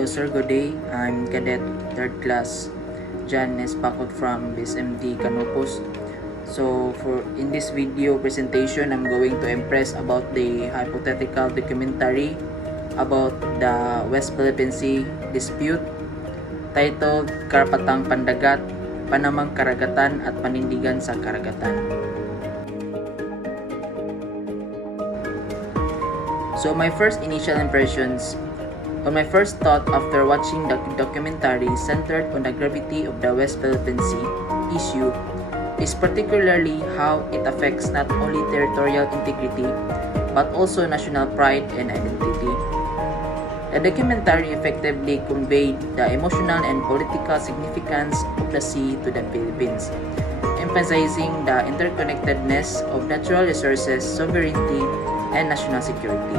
Hello sir, good day. I'm Cadet 3rd Class Jan Espakot from BSMD Canopus. So in this video presentation, I'm going to impress about the hypothetical documentary about the West Philippine Sea dispute titled Karapatang Pandagat, Panamang Karagatan at Panindigan sa Karagatan. So my first initial impressions on my first thought after watching the documentary centered on the gravity of the West Philippine Sea issue is particularly how it affects not only territorial integrity but also national pride and identity. The documentary effectively conveyed the emotional and political significance of the sea to the Philippines, emphasizing the interconnectedness of natural resources, sovereignty, and national security.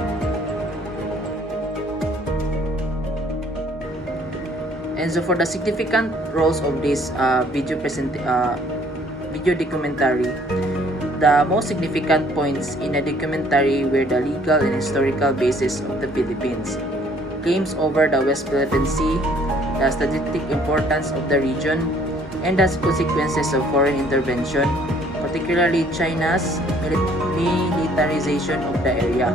And so for the significant roles of this video documentary, the most significant points in the documentary were the legal and historical basis of the Philippines, claims over the West Philippine Sea, the strategic importance of the region, and the consequences of foreign intervention, particularly China's militarization of the area.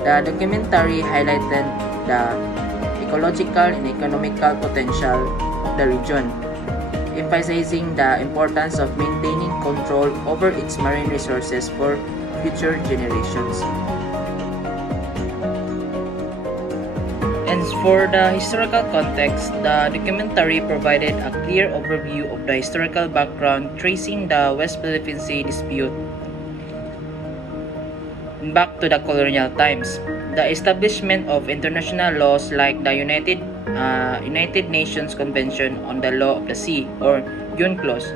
The documentary highlighted the ecological and economical potential of the region, emphasizing the importance of maintaining control over its marine resources for future generations. And for the historical context, the documentary provided a clear overview of the historical background tracing the West Philippine Sea dispute back to the colonial times. The establishment of international laws like the United Nations Convention on the Law of the Sea or UNCLOS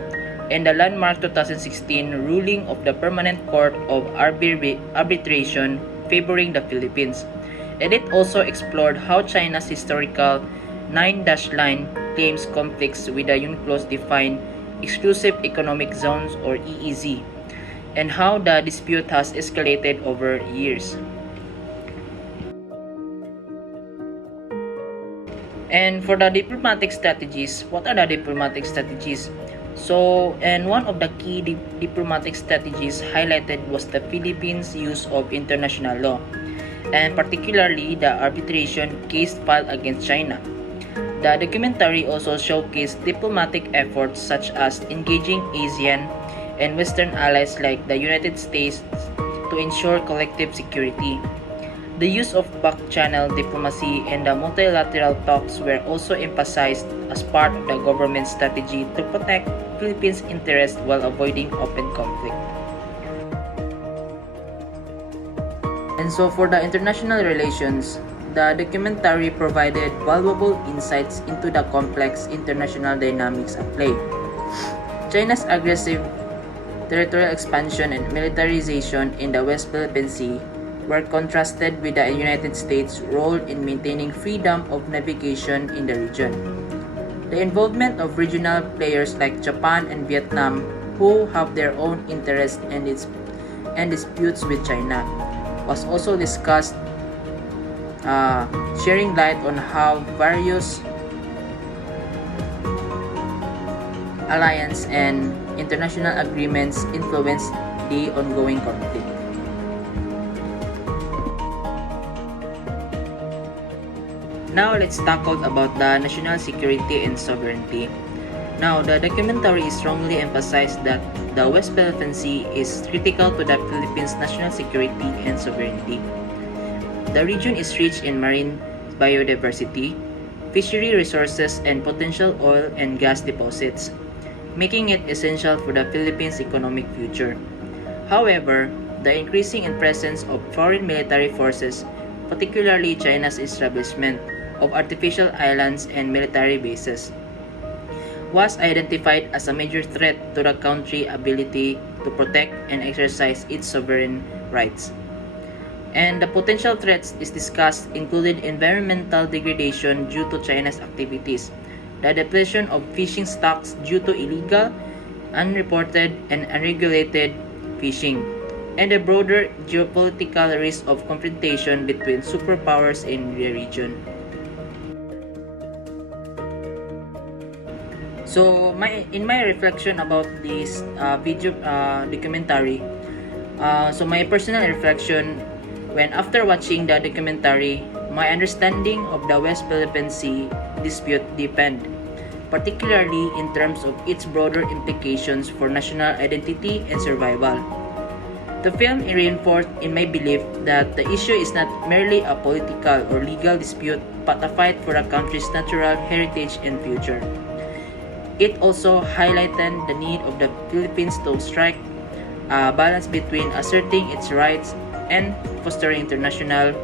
and the landmark 2016 ruling of the Permanent Court of Arbitration favoring the Philippines. And it also explored how China's historical 9-line claims conflicts with the UNCLOS defined exclusive economic zones or EEZ, and how the dispute has escalated over years. And for the diplomatic strategies, what are the diplomatic strategies? And one of the key diplomatic strategies highlighted was the Philippines' use of international law, and particularly the arbitration case filed against China. The documentary also showcased diplomatic efforts such as engaging ASEAN and Western allies like the United States to ensure collective security. The use of back-channel diplomacy and the multilateral talks were also emphasized as part of the government's strategy to protect Philippines' interests while avoiding open conflict. And so for the international relations, the documentary provided valuable insights into the complex international dynamics at play. China's aggressive territorial expansion and militarization in the West Philippine Sea were contrasted with the United States' role in maintaining freedom of navigation in the region. The involvement of regional players like Japan and Vietnam, who have their own interests and disputes with China, was also discussed, sharing light on how various alliance and international agreements influence the ongoing conflict. Now let's tackle about the national security and sovereignty. Now, the documentary strongly emphasized that the West Philippine Sea is critical to the Philippines' national security and sovereignty. The region is rich in marine biodiversity, fishery resources, and potential oil and gas deposits, making it essential for the Philippines' economic future. However, the increasing presence of foreign military forces, particularly China's establishment of artificial islands and military bases, was identified as a major threat to the country's ability to protect and exercise its sovereign rights. And the potential threats is discussed included environmental degradation due to China's activities, the depletion of fishing stocks due to illegal, unreported, and unregulated fishing, and the broader geopolitical risk of confrontation between superpowers in the region. So in my reflection about this video documentary, so my personal reflection when after watching the documentary, my understanding of the West Philippine Sea dispute deepened, particularly in terms of its broader implications for national identity and survival. The film reinforced in my belief that the issue is not merely a political or legal dispute but a fight for a country's natural heritage and future. It also highlighted the need of the Philippines to strike a balance between asserting its rights and fostering international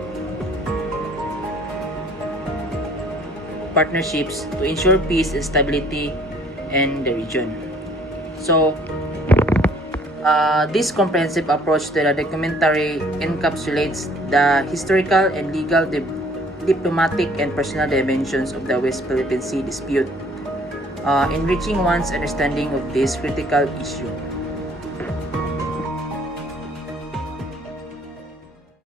partnerships to ensure peace and stability in the region. So, this comprehensive approach to the documentary encapsulates the historical and legal, diplomatic, and personal dimensions of the West Philippine Sea dispute, enriching one's understanding of this critical issue.